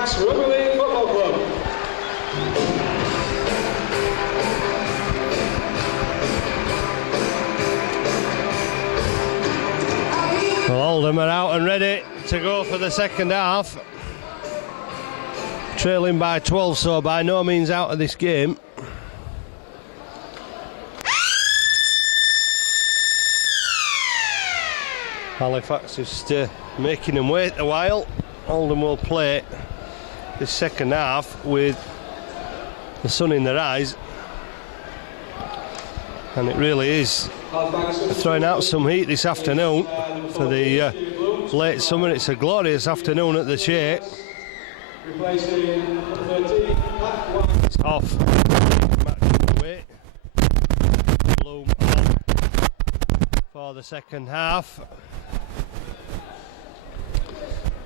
Halifax Rugby League Football Club. Well, Oldham are out and ready to go for the second half. Trailing by 12, so by no means out of this game. Halifax is making them wait a while. Oldham will play this second half with the sun in their eyes, and it really is throwing out some heat this afternoon for the late summer. It's a glorious afternoon at the Shea. It's off. Match Bloom on for the second half.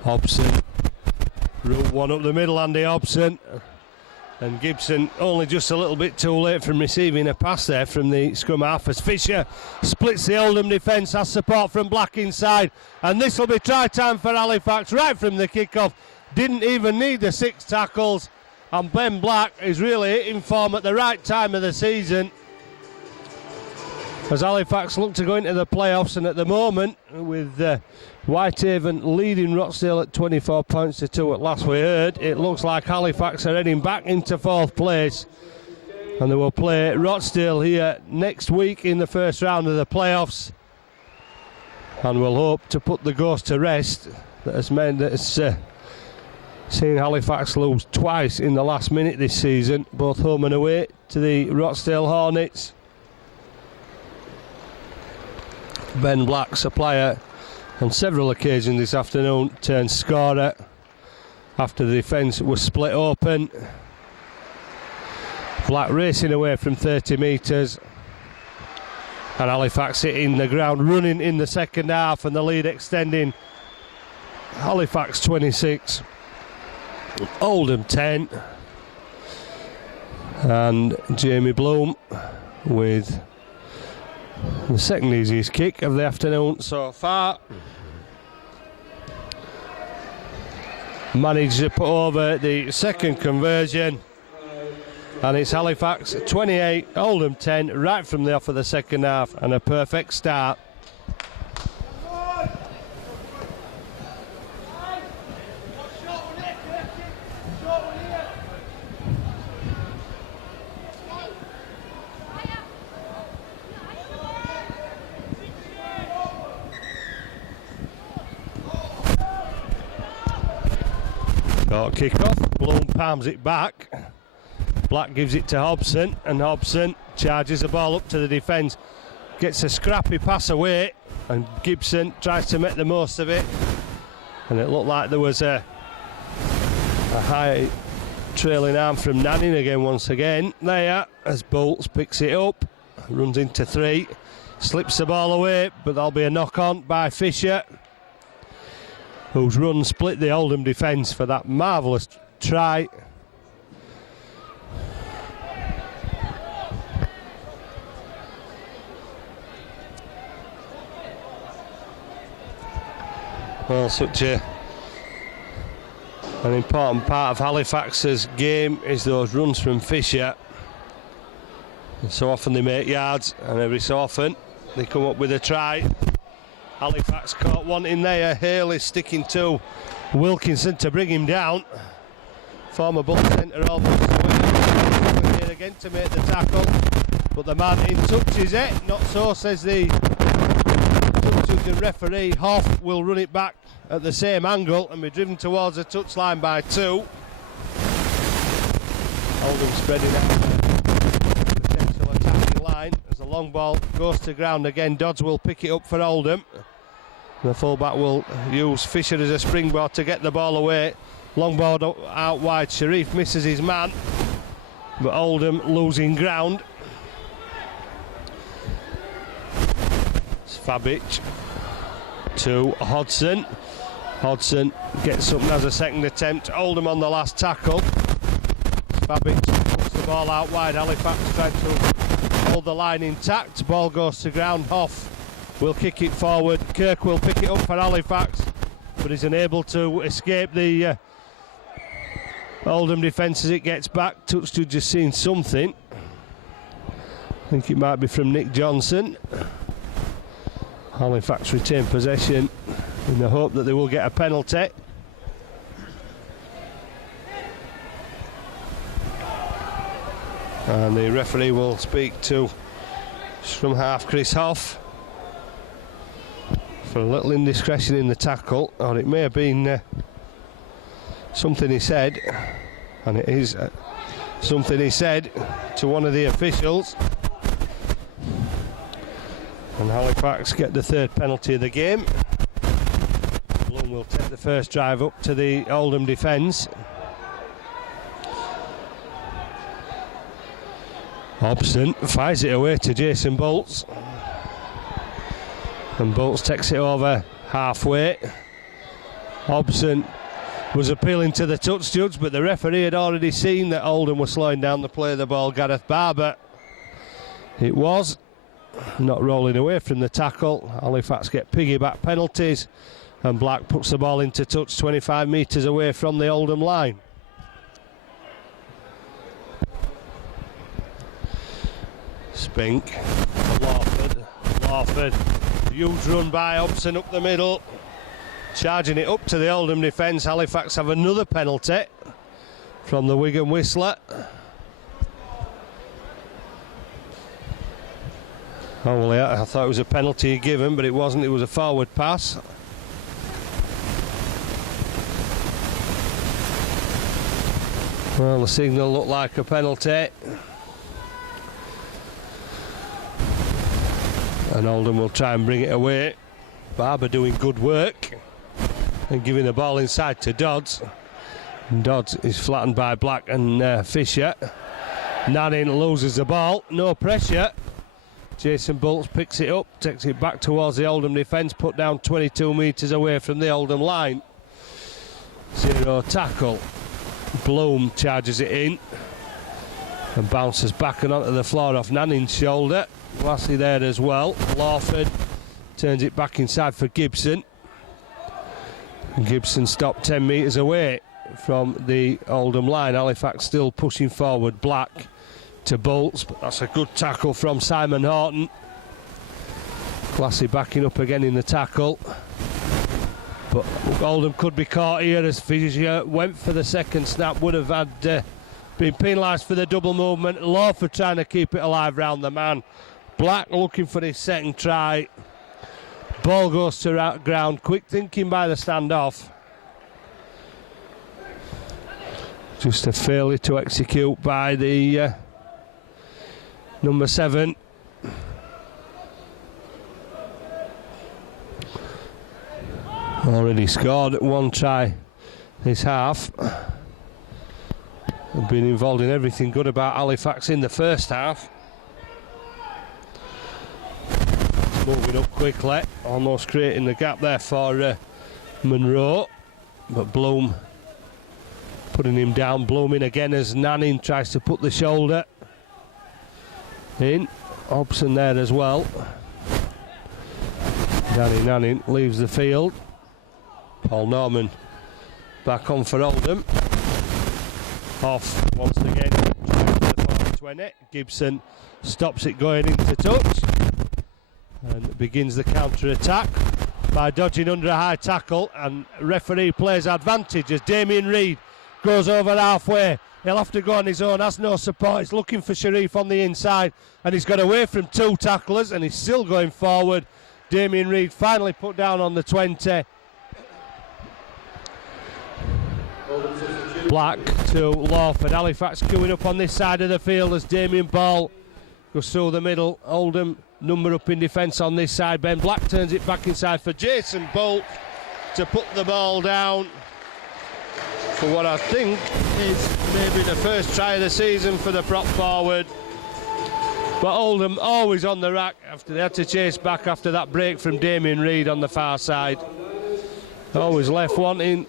Hobson, route one up the middle, Andy Hobson, and Gibson only just a little bit too late from receiving a pass there from the scrum half as Fisher splits the Oldham defence, has support from Black inside, and this will be try time for Halifax right from the kick-off. Didn't even need the 6 tackles, and Ben Black is really hitting form at the right time of the season as Halifax look to go into the playoffs, and at the moment with Whitehaven leading Rochdale at 24 points to 2 at last we heard, it looks like Halifax are heading back into 4th place, and they will play Rochdale here next week in the first round of the playoffs, and we'll hope to put the ghost to rest that has meant that it's seen Halifax lose twice in the last minute this season, both home and away to the Rochdale Hornets. Ben Black, supplier on several occasions this afternoon, turned scorer after the defence was split open. Black racing away from 30 metres, and Halifax hitting the ground running in the second half, and the lead extending. Halifax 26, Oldham 10, and Jamie Bloom with the second easiest kick of the afternoon so far. Managed to put over the second conversion, and it's Halifax 28, Oldham 10, right from the off of the second half, and a perfect start. Short kick off, Bloom palms it back, Black gives it to Hobson, and Hobson charges the ball up to the defence, gets a scrappy pass away, and Gibson tries to make the most of it, and it looked like there was a high trailing arm from Nanning again once again there as Bolts picks it up, runs into 3, slips the ball away, but there'll be a knock on by Fisher, whose run split the Oldham defence for that marvellous try. Well, such an important part of Halifax's game is those runs from Fisher. And so often they make yards, and every so often they come up with a try. Halifax caught one in there, Haley sticking to Wilkinson to bring him down. Former bull centre almost away again to make the tackle, but the man in touches it, not so says the referee. Hoff will run it back at the same angle and be driven towards the touchline by 2. Oldham spreading out the potential attacking line as the long ball goes to ground again. Dodds will pick it up for Oldham. The fullback will use Fisher as a springboard to get the ball away. Long ball out wide, Sharif misses his man, but Oldham losing ground. It's Fabic to Hodson. Hodson gets up and has a second attempt. Oldham on the last tackle. Fabic puts the ball out wide. Halifax trying to hold the line intact. Ball goes to ground. Hoff will kick it forward. Kirk will pick it up for Halifax, but is unable to escape the Oldham defence as it gets back. Touchwood just seen something. I think it might be from Nick Johnson. Halifax retain possession in the hope that they will get a penalty. And the referee will speak to from half Chris Hoff for a little indiscretion in the tackle, or it may have been something he said, and it is something he said to one of the officials. And Halifax get the third penalty of the game. Bloom will take the first drive up to the Oldham defence. Hobson fires it away to Jason Bolts, and Bolts takes it over halfway. Hobson was appealing to the touch judge, but the referee had already seen that Oldham was slowing down the play of the ball. Gareth Barber it was, not rolling away from the tackle. Halifax get piggyback penalties, and Black puts the ball into touch 25 metres away from the Oldham line. Spink, Lawford, huge run by Hobson up the middle, charging it up to the Oldham defence. Halifax have another penalty from the Wigan Whistler. Oh well, yeah, I thought it was a penalty given, but it wasn't. It was a forward pass. Well, the signal looked like a penalty. And Oldham will try and bring it away. Barber doing good work and giving the ball inside to Dodds. And Dodds is flattened by Black and Fisher. Nanning loses the ball, no pressure. Jason Bolts picks it up, takes it back towards the Oldham defence, put down 22 metres away from the Oldham line. Zero tackle. Bloom charges it in and bounces back and onto the floor off Nanning's shoulder. Lassie there as well. Lawford turns it back inside for Gibson. And Gibson stopped 10 metres away from the Oldham line. Halifax still pushing forward. Black to Bolts, but that's a good tackle from Simon Horton. Lassie backing up again in the tackle. But Oldham could be caught here as Fisher went for the second snap. Would have had been penalised for the double movement. Lawford trying to keep it alive round the man. Black looking for his second try. Ball goes to ground. Quick thinking by the standoff. Just a failure to execute by the number 7. Already scored one try this half. Been involved in everything good about Halifax in the first half. Moving up quickly, almost creating the gap there for Monroe, but Bloom putting him down. Bloom in again as Nanning tries to put the shoulder in. Hobson there as well. Danny Nanning leaves the field. Paul Norman back on for Oldham. Off once again, to the 20. Gibson stops it going into touch and begins the counter-attack by dodging under a high tackle, and referee plays advantage as Damien Reid goes over halfway. He'll have to go on his own, has no support. He's looking for Sharif on the inside, and he's got away from 2 tacklers, and he's still going forward. Damien Reid finally put down on the 20. Black to Lawford. Halifax queuing up on this side of the field as Damien Ball goes through the middle. Oldham number up in defence on this side. Ben Black turns it back inside for Jason Bolt to put the ball down for what I think is maybe the first try of the season for the prop forward. But Oldham always on the rack after they had to chase back after that break from Damien Reid on the far side. Always left wanting.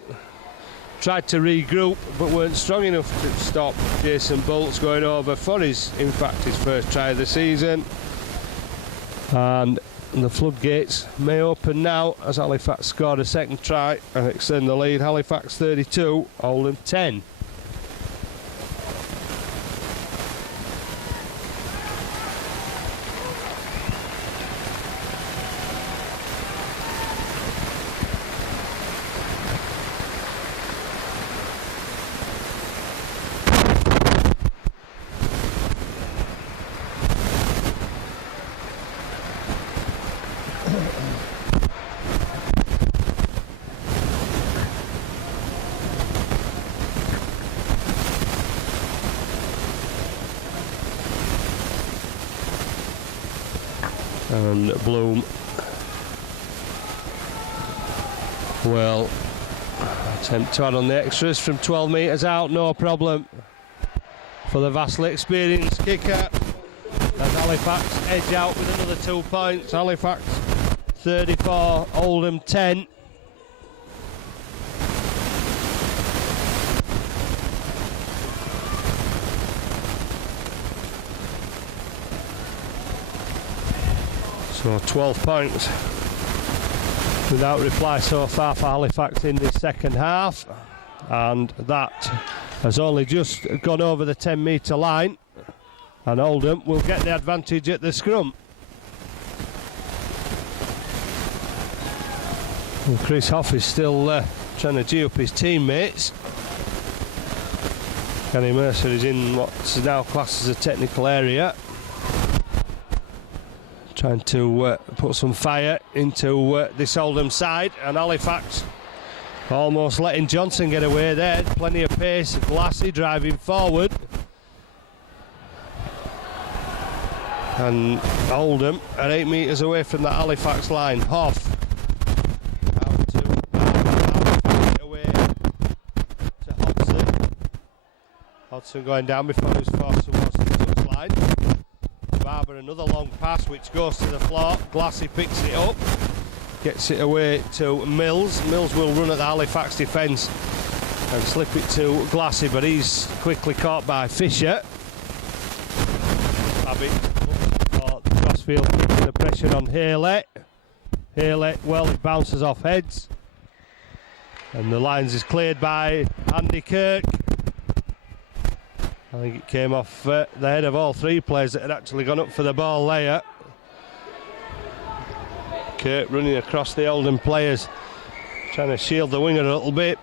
Tried to regroup but weren't strong enough to stop Jason Bolts going over for his first try of the season. And the floodgates may open now as Halifax scored a second try and extend the lead. Halifax 32, Oldham 10. And Bloom will attempt to add on the extras from 12 metres out, no problem for the vastly experienced kicker. And Halifax edge out with another 2 points. Halifax 34, Oldham 10. So 12 points without reply so far for Halifax in this second half, and that has only just gone over the 10 metre line, and Oldham will get the advantage at the scrum. And Chris Hoff is still trying to gee up his teammates. Kenny Mercer is in what's now classed as a technical area, trying to put some fire into this Oldham side, and Halifax almost letting Johnson get away there. Plenty of pace, Glassy driving forward, and Oldham are 8 metres away from the Halifax line. Hoff out to away to Hodgson. Hodgson going down before he was forced towards the touchline. Barber another long pass which goes to the floor. Glassy picks it up, gets it away to Mills. Mills will run at the Halifax defence and slip it to Glassy, but he's quickly caught by Fisher. Abbott for the crossfield, the pressure on Haley. Haley, well, it bounces off heads, and the lines is cleared by Andy Kirk. I think it came off the head of all three players that had actually gone up for the ball there. Kirk running across the Oldham players, trying to shield the winger a little bit,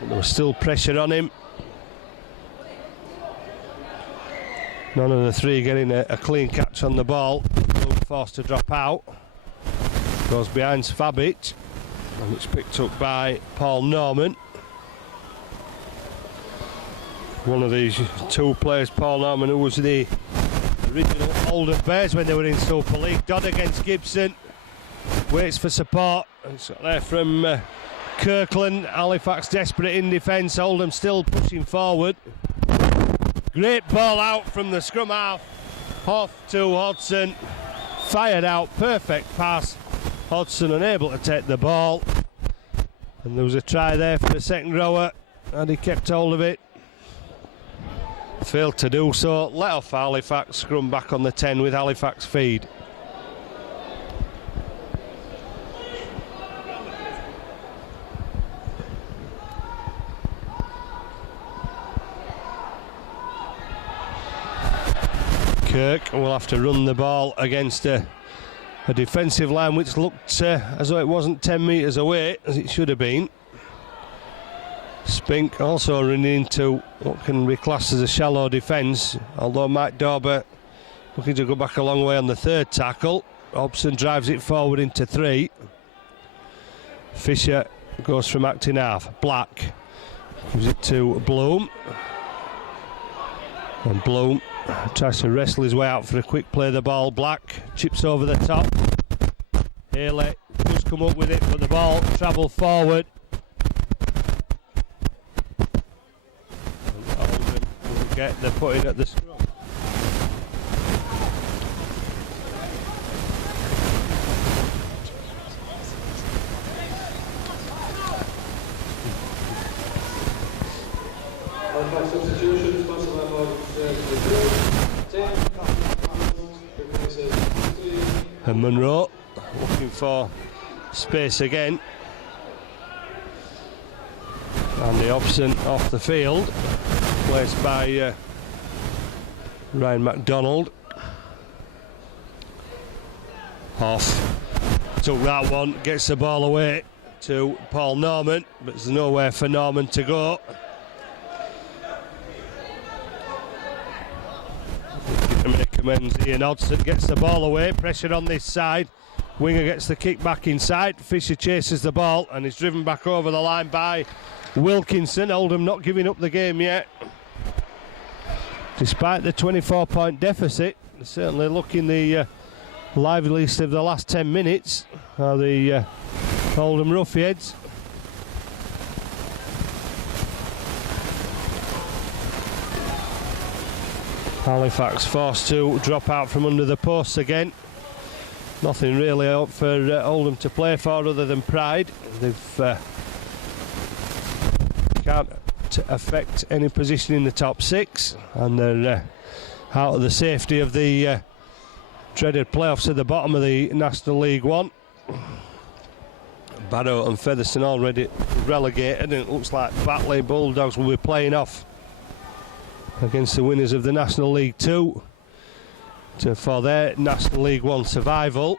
but there was still pressure on him. None of the three getting a clean catch on the ball. Forced to drop out. Goes behind Fabic, and it's picked up by Paul Norman. One of these two players, Paul Norman, who was the original Oldham Bears when they were in Super League. Dodd against Gibson, waits for support. It's got there from Kirkland. Halifax desperate in defence. Oldham still pushing forward. Great ball out from the scrum half. Hoff to Hodgson, fired out, perfect pass. Hodgson unable to take the ball, and there was a try there for the second rower, and he kept hold of it. Failed to do so, let off Halifax, scrum back on the 10 with Halifax feed. Kirk will have to run the ball against a defensive line which looked as though it wasn't 10 metres away, as it should have been. Spink also running into what can be classed as a shallow defence, although Mike Dauber looking to go back a long way on the third tackle. Hobson drives it forward into 3. Fisher goes from acting half. Black gives it to Bloom, and Bloom tries to wrestle his way out for a quick play of the ball. Black chips over the top. Haley does come up with it, but the ball travelled forward. Get the putting at the scrum. Substitution sponsored by And Munro looking for space again. Andy Hobson off the field, placed by Ryan MacDonald. Hoff took that one, gets the ball away to Paul Norman, but there's nowhere for Norman to go. To make amends, Ian Hodgson gets the ball away, pressure on this side. Winger gets the kick back inside. Fisher chases the ball and is driven back over the line by Wilkinson. Oldham not giving up the game yet. Despite the 24-point deficit, they're certainly looking the liveliest of the last 10 minutes are the Oldham Ruffians. Halifax forced to drop out from under the posts again. Nothing really out for Oldham to play for other than pride. They've can't affect any position in the top 6, and they're out of the safety of the dreaded playoffs at the bottom of the National League 1. Barrow and Featherstone already relegated, and it looks like Batley Bulldogs will be playing off against the winners of the National League 2 for their National League 1 survival.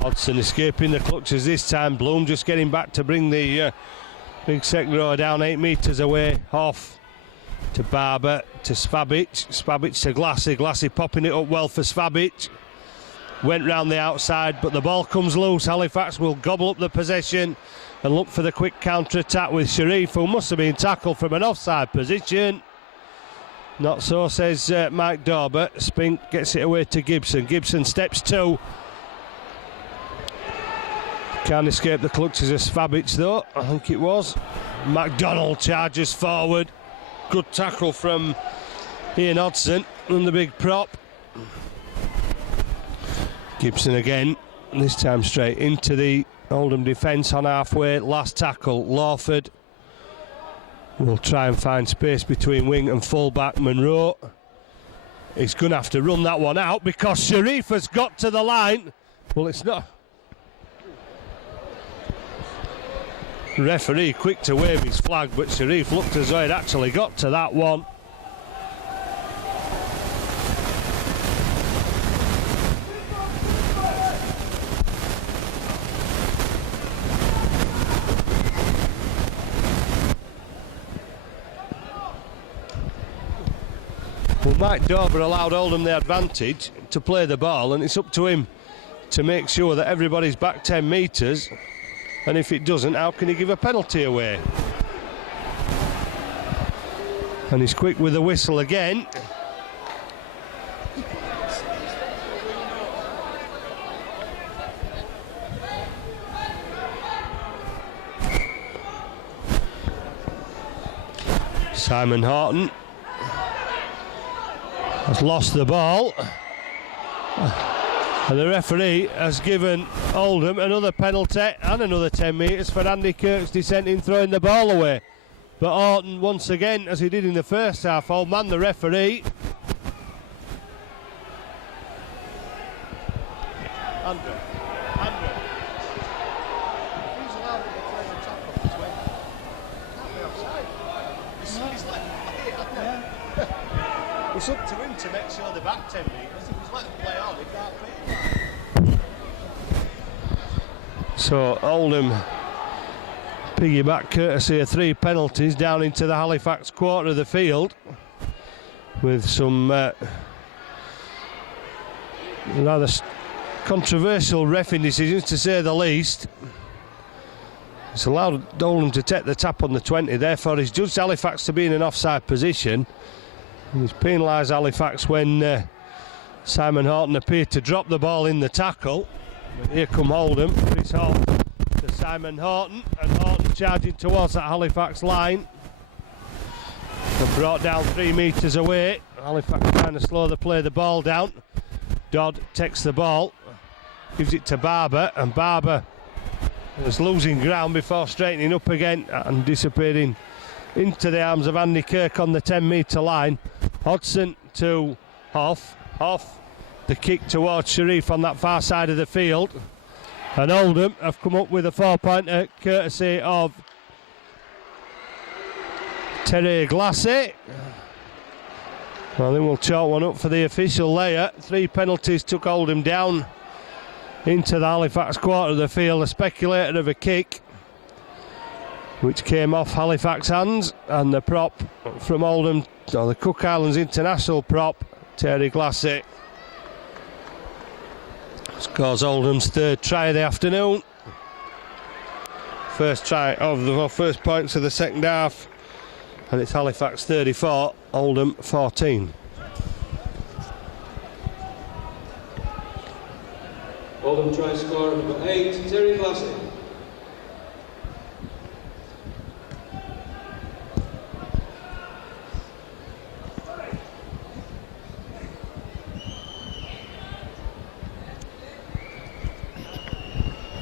Hodgson escaping the clutches this time. Bloom just getting back to bring the big second row down 8 metres away. Off to Barber, to Svabic. Svabic to Glassy. Glassy popping it up well for Svabic. Went round the outside, but the ball comes loose. Halifax will gobble up the possession and look for the quick counter-attack with Sharif, who must have been tackled from an offside position. Not so, says Mike Dauber. Spink gets it away to Gibson. Gibson steps 2. Can't escape the clutches of Svabic though, I think it was. McDonald charges forward. Good tackle from Ian Hodgson and the big prop. Gibson again, this time straight into the Oldham defence on halfway. Last tackle, Lawford will try and find space between wing and full-back. Monroe, he's going to have to run that one out because Sharif has got to the line. Well, it's not. Referee quick to wave his flag, but Sharif looked as though he'd actually got to that one. Well, Mike Dauber allowed Oldham the advantage to play the ball, and it's up to him to make sure that everybody's back 10 metres. And if it doesn't, how can he give a penalty away? And he's quick with the whistle again. Simon Horton has lost the ball. And the referee has given Oldham another penalty and another 10 metres for Andy Kirk's dissent in throwing the ball away. But Horton, once again, as he did in the first half, old man the referee. Andrew. He's allowed to play the top of the 20. Can't be offside. He's let him play it, hasn't he? It's up to him to make sure they're back 10 metres. If he's let him play on, he can't play. So Oldham piggyback courtesy of 3 penalties down into the Halifax quarter of the field with some rather controversial reffing decisions, to say the least. It's allowed Oldham to take the tap on the 20, therefore he's judged Halifax to be in an offside position. He's penalised Halifax when Simon Horton appeared to drop the ball in the tackle. But here come Oldham. Chris Hall to Simon Horton, and Horton charging towards that Halifax line. And brought down 3 metres away. Halifax trying to slow the play the ball down. Dodd takes the ball, gives it to Barber, and Barber was losing ground before straightening up again and disappearing into the arms of Andy Kirk on the 10 metre line. Hodgson to Hoff. The kick towards Sharif on that far side of the field. And Oldham have come up with a 4-pointer courtesy of Terry Glassy. Well, then we'll chalk one up for the official layer. 3 penalties took Oldham down into the Halifax quarter of the field. A speculator of a kick which came off Halifax hands, and the prop from Oldham, or the Cook Islands international prop, Terry Glassy, scores Oldham's 3rd try of the afternoon. First try of the first points of the second half, and it's Halifax 34, Oldham 14. Oldham try scorer number 8, Terry Glassy.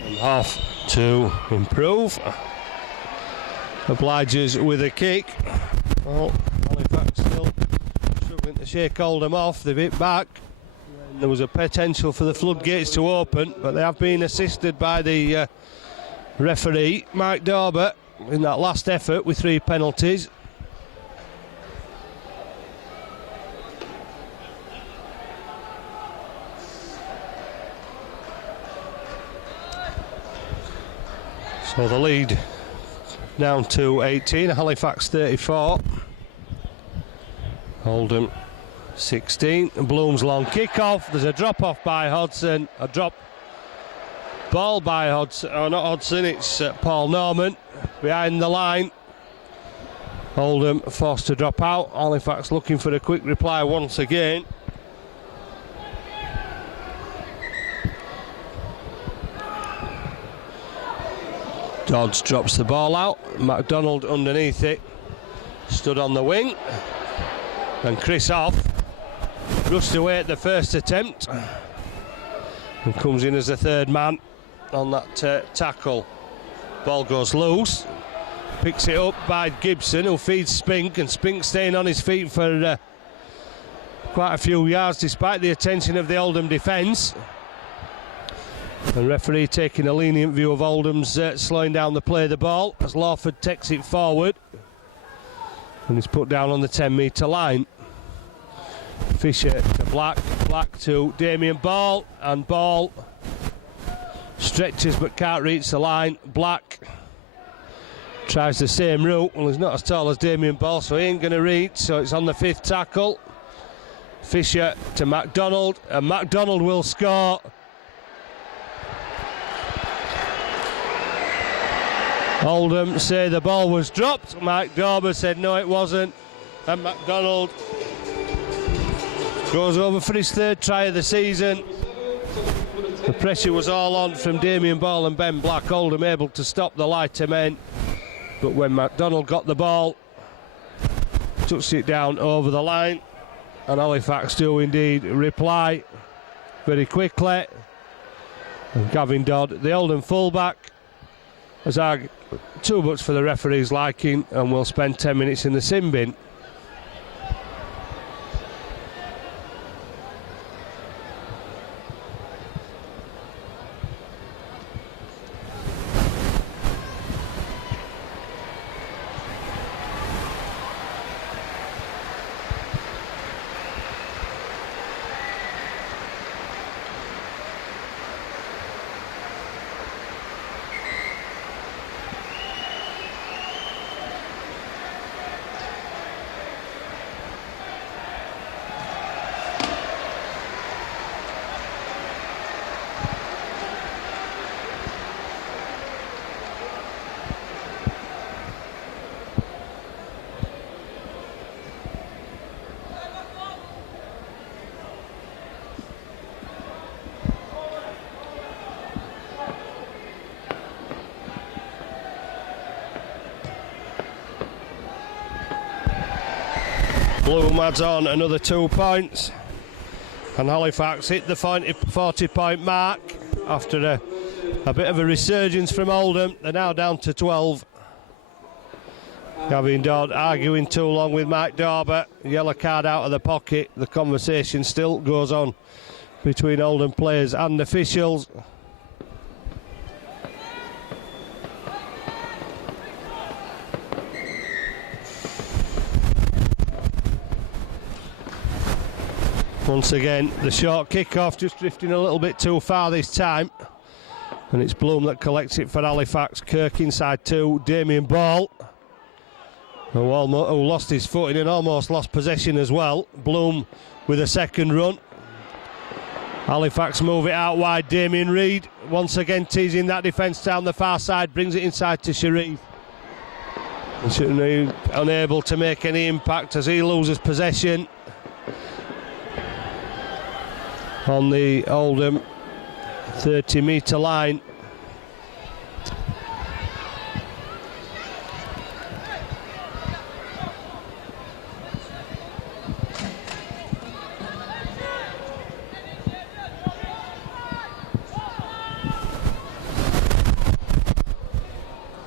And half to improve. Obliges with a kick. Oh, Halifax still struggling to shake Oldham off. They've hit back. There was a potential for the floodgates to open, but they have been assisted by the referee, Mike Dauber, in that last effort with 3 penalties. So the lead down to 18, Halifax 34. Oldham 16. Bloom's long kick-off. There's a drop-off by Hodson. A drop ball by Hodson. Oh, not Hodson, it's Paul Norman behind the line. Oldham forced to drop out. Halifax looking for a quick reply once again. Dodds drops the ball out. MacDonald underneath it. Stood on the wing. And Chris off. Rushed away at the first attempt. And comes in as the third man on that tackle. Ball goes loose. Picks it up by Gibson, who feeds Spink. And Spink staying on his feet for quite a few yards despite the attention of the Oldham defence. And referee taking a lenient view of Oldham's slowing down the play of the ball as Lawford takes it forward and is put down on the 10-metre line. Fisher to Black, Black to Damien Ball, and Ball stretches but can't reach the line. Black tries the same route. Well, he's not as tall as Damien Ball, so he ain't going to reach, so it's on the 5th tackle. Fisher to MacDonald, and MacDonald will score. Oldham say the ball was dropped. Mike Dauber said no, it wasn't. And MacDonald goes over for his 3rd try of the season. The pressure was all on from Damien Ball and Ben Black. Oldham able to stop the lighter men. But when MacDonald got the ball, touched it down over the line. And Halifax do indeed reply very quickly. And Gavin Dodd, the Oldham fullback, has argued too much for the referee's liking and will spend 10 minutes in the sin bin. Bloom adds on another 2 points, and Halifax hit the 40-point mark after a bit of a resurgence from Oldham. They're now down to 12. Gavin Dodd arguing too long with Mike Dauber. Yellow card out of the pocket. The conversation still goes on between Oldham players and officials. Once again, the short kick-off just drifting a little bit too far this time. And it's Bloom that collects it for Halifax. Kirk inside 2, Damien Ball, who lost his footing and almost lost possession as well. Bloom with a second run. Halifax move it out wide. Damien Reid once again teasing that defence down the far side, brings it inside to Sharif. Unable to make any impact as he loses possession on the Oldham 30-metre line.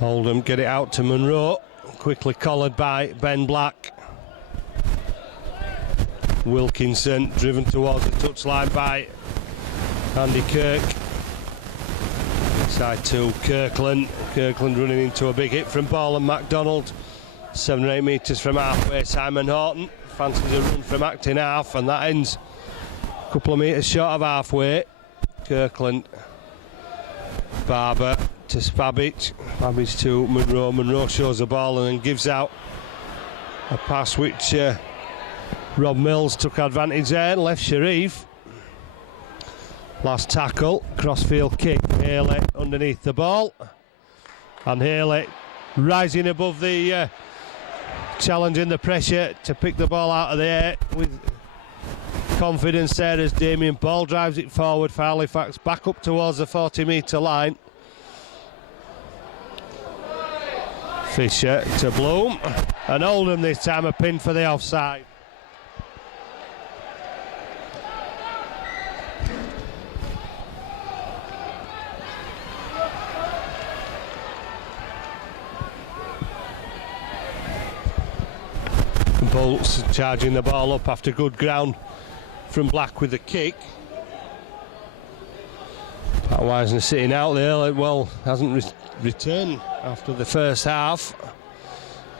Oldham get it out to Munro, quickly collared by Ben Black. Wilkinson driven towards the touchline by Andy Kirk. Side to Kirkland. Kirkland running into a big hit from Ball and MacDonald. 7 or 8 metres from halfway. Simon Horton fancies a run from acting half, and that ends a couple of metres short of halfway. Kirkland, Barber to Spabic. Spabic to Munro. Munro shows the ball and then gives out a pass which Rob Mills took advantage there and left Sharif. Last tackle, crossfield kick. Haley underneath the ball, and Haley rising above the challenging the pressure to pick the ball out of the air with confidence there as Damien Ball drives it forward for Halifax, back up towards the 40-metre line. Fisher to Bloom, and Oldham this time a pin for the offside. Bolts charging the ball up after good ground from Black with the kick. Pat Wisner sitting out there, well, hasn't returned after the first half.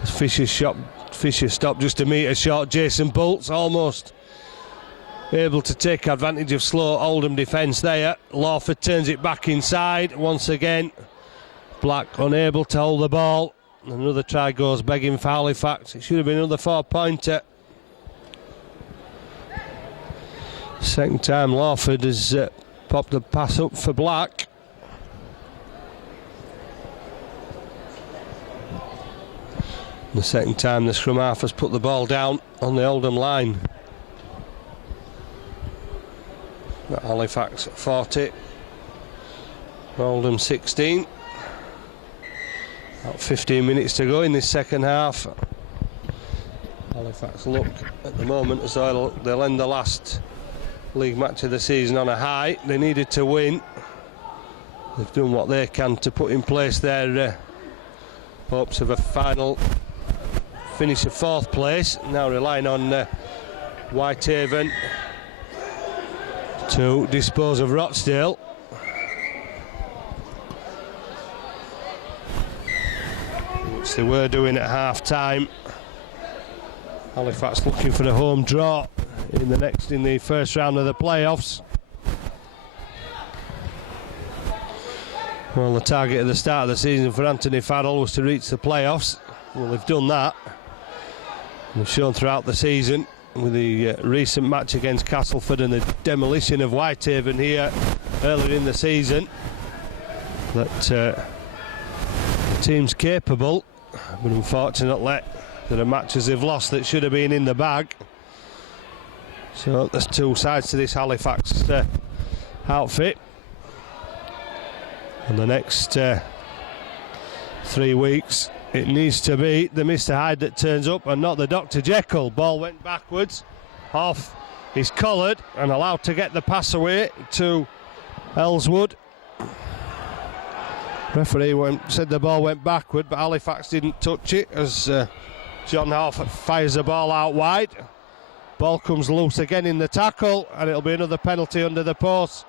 As Fisher stopped just a metre short. Jason Bolts almost able to take advantage of slow Oldham defence there. Lawford turns it back inside once again. Black unable to hold the ball. Another try goes begging for Halifax. It should have been another 4-pointer. Second time Lawford has popped the pass up for Black. The second time the scrum half has put the ball down on the Oldham line. Halifax 40, Oldham 16. About 15 minutes to go in this second half. Halifax look at the moment as though they'll end the last league match of the season on a high. They needed to win. They've done what they can to put in place their hopes of a final finish of 4th place. Now relying on Whitehaven to dispose of Rochdale. Which they were doing at half time. Halifax looking for a home draw in the first round of the playoffs. Well, the target at the start of the season for Anthony Farrell was to reach the playoffs. Well, they've done that. They've shown throughout the season with the recent match against Castleford and the demolition of Whitehaven here earlier in the season that the team's capable. But unfortunately, there are matches they've lost that should have been in the bag. So there's two sides to this Halifax outfit. And the next 3 weeks, it needs to be the Mr. Hyde that turns up and not the Dr. Jekyll. Ball went backwards. Hoff is collared and allowed to get the pass away to Ellswood. Referee said the ball went backward, but Halifax didn't touch it as John Hoff fires the ball out wide. Ball comes loose again in the tackle, and it'll be another penalty under the post.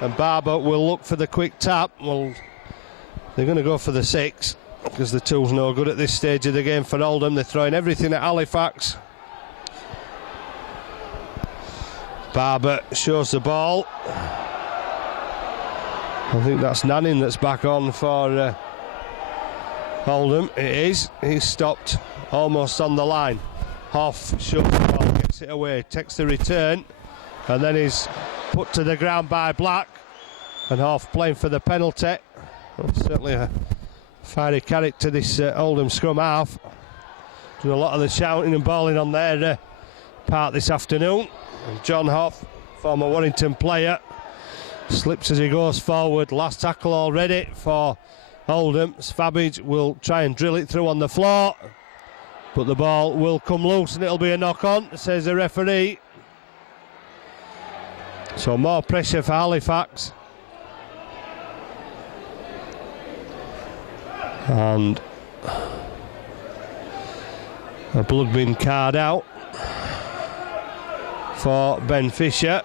And Barber will look for the quick tap. Well, they're going to go for the 6 because the 2's no good at this stage of the game for Oldham. They're throwing everything at Halifax. Barber shows the ball. I think that's Nanning that's back on for Oldham. It is. He's stopped almost on the line. Hoff shows the ball, gets it away, takes the return, and then he's put to the ground by Black. And Hoff playing for the penalty. Well, certainly a fiery character, this Oldham scrum half. Doing a lot of the shouting and bawling on their part this afternoon. And John Hoff, former Warrington player, Slips as he goes forward. Last tackle already for Oldham. Svabbage will try and drill it through on the floor, but the ball will come loose and it'll be a knock-on, says the referee. So more pressure for Halifax. And a blood bin card out for Ben Fisher.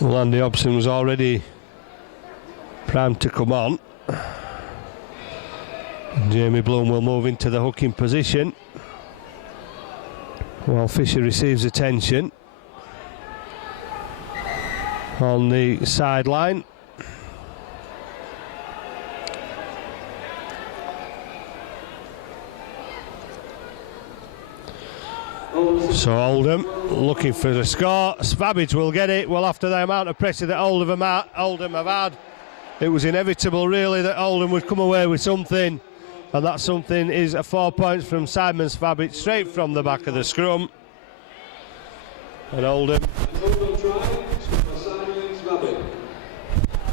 Well, Andy Hobson was already primed to come on. Jamie Bloom will move into the hooking position while Fisher receives attention on the sideline. So Oldham looking for the score. Svabbage will get it. Well, after the amount of pressure that Oldham have had, it was inevitable really that Oldham would come away with something, and that something is 4 points from Simon Svabbage straight from the back of the scrum. And Oldham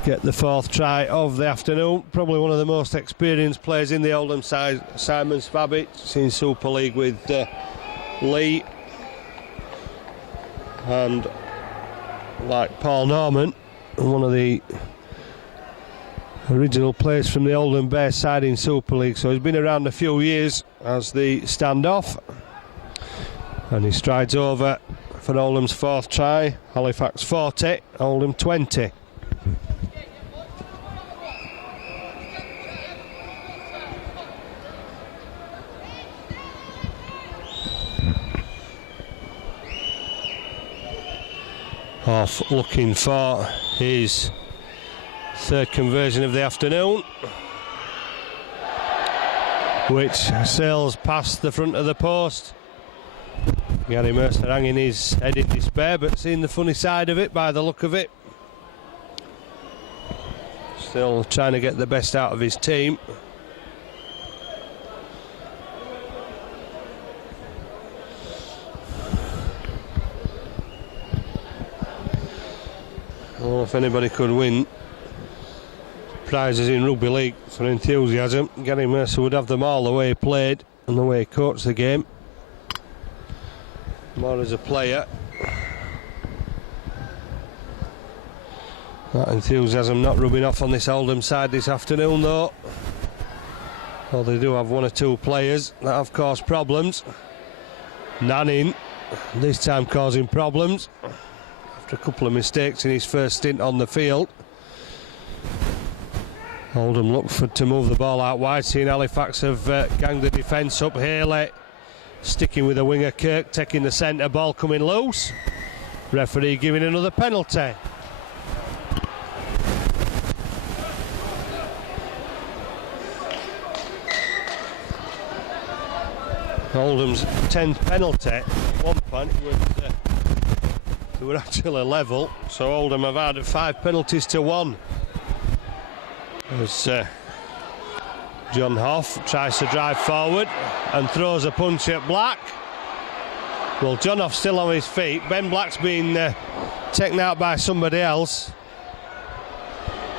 get the 4th try of the afternoon. Probably one of the most experienced players in the Oldham side, Simon Svabbage, seen Super League with Lee, and like Paul Norman, one of the original players from the Oldham Bears side in Super League, so he's been around a few years as the standoff, and he strides over for Oldham's 4th try. Halifax 40, Oldham 20. Off looking for his 3rd conversion of the afternoon, which sails past the front of the post. Gary Mercer hanging his head in despair, but seeing the funny side of it by the look of it. Still trying to get the best out of his team. Well, if anybody could win prizes in rugby league for enthusiasm, Gary Mercer would have them all, the way he played and the way he coached the game. More as a player. That enthusiasm not rubbing off on this Oldham side this afternoon though. Well, they do have 1 or 2 players that have caused problems. Nanning this time causing problems after a couple of mistakes in his first stint on the field. Oldham look to move the ball out wide, seeing Halifax have ganged the defence up. Haley sticking with the winger, Kirk taking the centre, ball coming loose. Referee giving another penalty. Oldham's 10th penalty. At one point they were actually level, so Oldham have had 5 penalties to 1. As John Hoff tries to drive forward and throws a punch at Black. Well, John Hoff's still on his feet. Ben Black's been taken out by somebody else,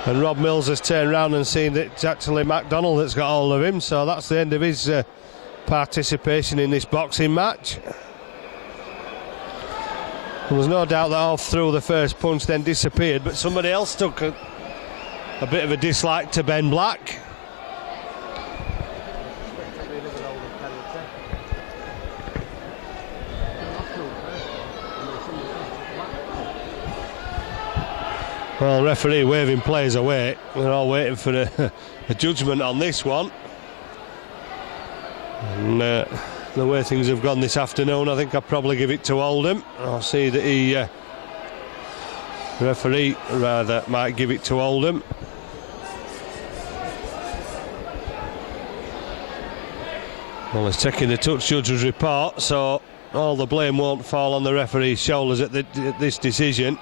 and Rob Mills has turned around and seen that it's actually MacDonald that's got hold of him, so that's the end of his participation in this boxing match. There was no doubt that Hoff threw the first punch, then disappeared, but somebody else took a bit of a dislike to Ben Black. Well, referee waving players away. We're all waiting for a judgment on this one. And the way things have gone this afternoon, I think I'll probably give it to Oldham. I'll see that the referee rather might give it to Oldham. Well, he's checking the touch judge's report, so all the blame won't fall on the referee's shoulders at this decision.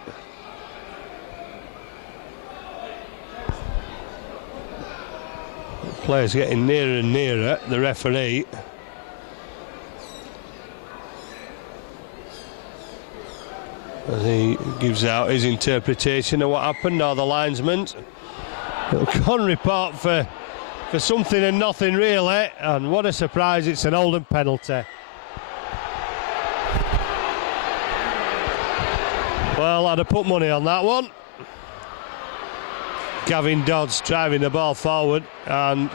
Players getting nearer and nearer the referee. as he gives out his interpretation of what happened, or the linesman. It'll con report for something and nothing really, and what a surprise, it's an Oldham penalty. Well, I'd have put money on that one. Gavin Dodds driving the ball forward, and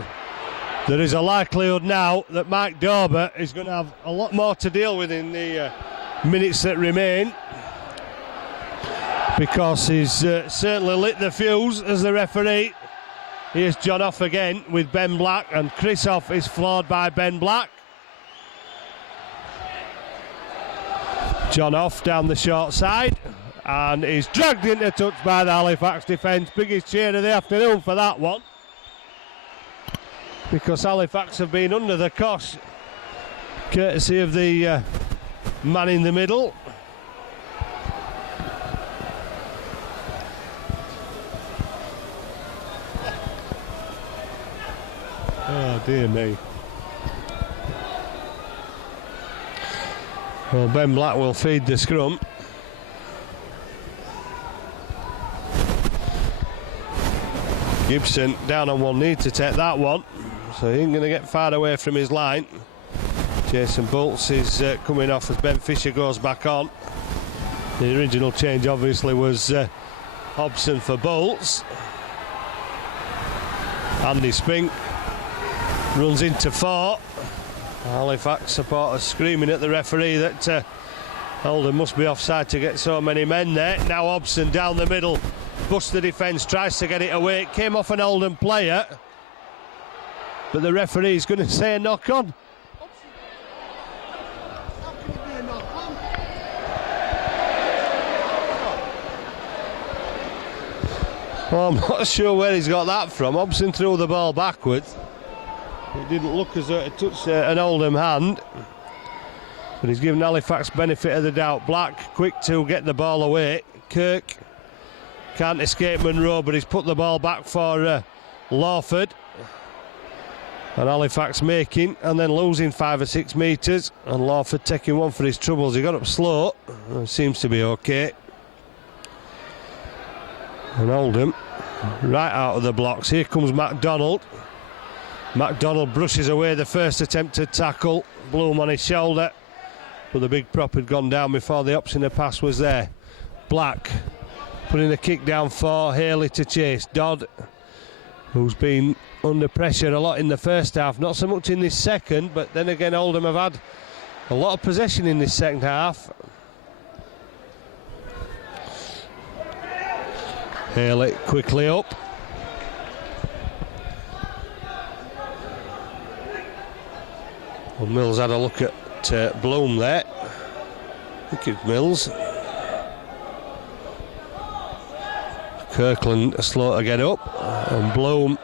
there is a likelihood now that Mike Dauber is going to have a lot more to deal with in the minutes that remain, because he's certainly lit the fuse as the referee. Here's John Off again with Ben Black, and Chris Off is floored by Ben Black. John Off down the short side, and he's dragged into touch by the Halifax defence. Biggest cheer of the afternoon for that one, because Halifax have been under the cosh, courtesy of the man in the middle. Oh dear me. Well, Ben Black will feed the scrum. Gibson down on one knee to take that one, so he ain't going to get far away from his line. Jason Bolts is coming off as Ben Fisher goes back on. The original change obviously was Hobson for Bolts. Andy Spink runs into 4. Halifax supporters screaming at the referee that Oldham must be offside to get so many men there. Now Hobson down the middle, busts the defence, tries to get it away. It came off an Oldham player, but the referee's going to say a knock on. Well, I'm not sure where he's got that from. Hobson threw the ball backwards. It didn't look as though it touched an Oldham hand, but he's given Halifax benefit of the doubt. Black quick to get the ball away. Kirk can't escape Monroe, but he's put the ball back for Lawford, and Halifax making and then losing 5 or 6 metres, and Lawford taking one for his troubles. He got up slow, seems to be okay, and Oldham right out of the blocks. Here comes MacDonald. MacDonald brushes away the first attempted tackle. Bloom on his shoulder, but the big prop had gone down before the option of pass was there. Black putting the kick down for Haley to chase. Dodd, who's been under pressure a lot in the first half, not so much in this second, but then again Oldham have had a lot of possession in this second half. Haley quickly up. Well, Mills had a look at Bloom there. I think it's Mills. Kirkland slow to get up, and Bloom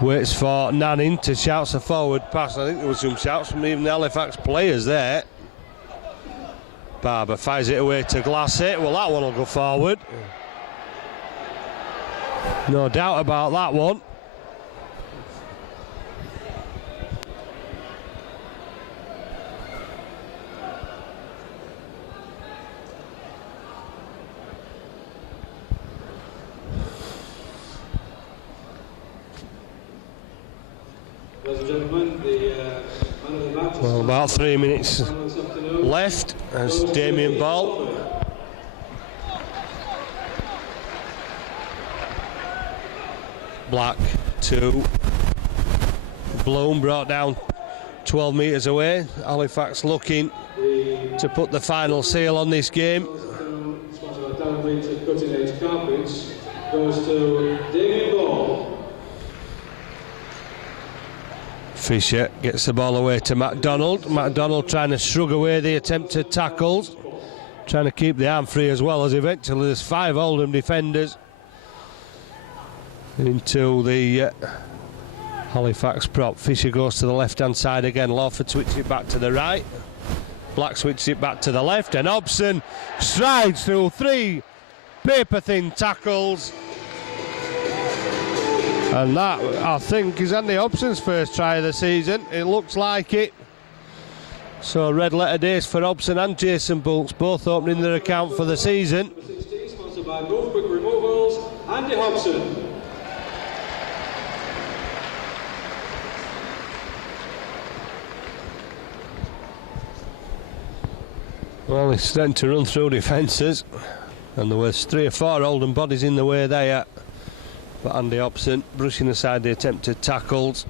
waits for Nanning to shout a forward pass. I think there was some shouts from even the Halifax players there. Barber fires it away to Glassett. Well, that one will go forward. No doubt about that one. Well, about 3 minutes left as Damien Ball Black to Bloom, brought down 12 metres away. Halifax looking to put the final seal on this game. Goes to Damien Ball. Fisher gets the ball away to MacDonald. MacDonald trying to shrug away the attempted tackles, trying to keep the arm free, as well as eventually there's 5 Oldham defenders into the Halifax prop. Fisher goes to the left hand side again. Lawford switches it back to the right. Black switches it back to the left, and Hobson strides through 3 paper thin tackles. And that, I think, is Andy Hobson's first try of the season. It looks like it. So red letter days for Hobson and Jason Bulks, both opening their account for the season. Number 16, sponsored by Move Quick Removals, Andy Hobson. Well, he's starting to run through defences, and there was 3 or 4 Oldham bodies in the way there. But Andy Hobson brushing aside the attempted tackles.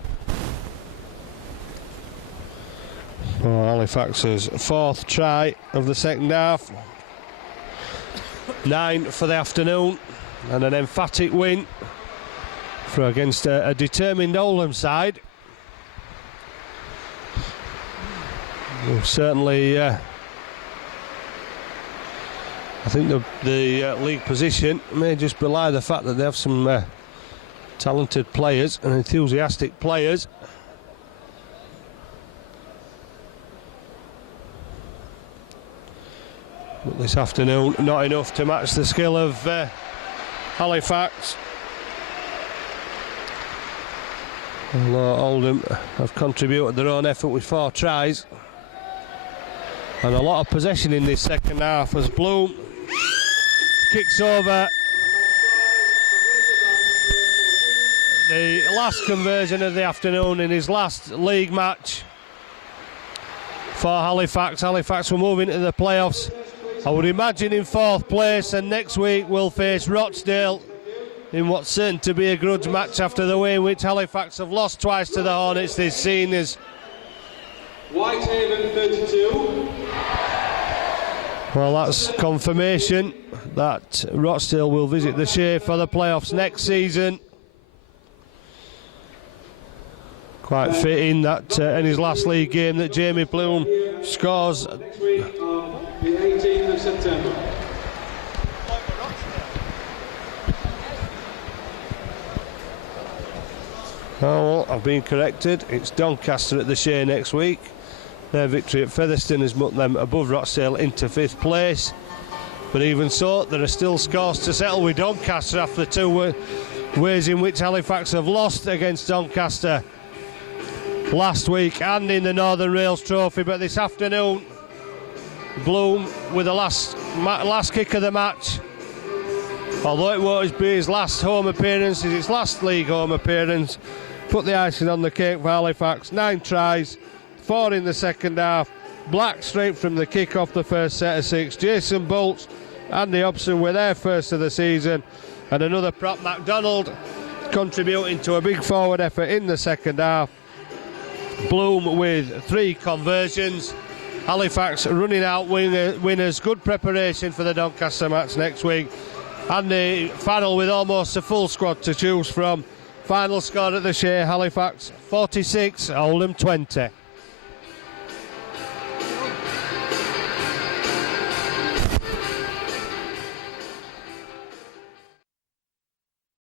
Oh, Halifax's 4th try of the second half. 9 for the afternoon, and an emphatic win for against a determined Oldham side. Well, certainly, I think the league position may just belie the fact that they have some talented players and enthusiastic players. But this afternoon, not enough to match the skill of Halifax. Although Oldham have contributed their own effort with 4 tries. And a lot of possession in this second half as Bloom kicks over the last conversion of the afternoon in his last league match for Halifax. Halifax will move into the playoffs, I would imagine, in 4th place, and next week we'll face Rochdale in what's certain to be a grudge match after the way in which Halifax have lost twice to the Hornets this season. Whitehaven 32. Well, that's confirmation that Rochdale will visit the Shea for the playoffs next season. Quite fitting that in his last league game that Jamie Bloom scores. Next week on the 18th of September. Oh, well, I've been corrected. It's Doncaster at the Shea next week. Their victory at Featherstone has put them above Rochdale into 5th place. But even so, there are still scores to settle with Doncaster after the 2 ways in which Halifax have lost against Doncaster last week and in the Northern Rails Trophy. But this afternoon, Bloom with the last kick of the match, although it won't be his last home appearance, it's his last league home appearance, put the icing on the cake for Halifax. 9 tries, 4 in the second half. Black straight from the kick off the first set of 6. Jason Bolts, Andy Hobson were their first of the season, and another prop, MacDonald, contributing to a big forward effort in the second half. Bloom with 3 conversions. Halifax running out winners. Good preparation for the Doncaster match next week. Andy Farrell with almost a full squad to choose from. Final score at the Shea, Halifax 46, Oldham 20.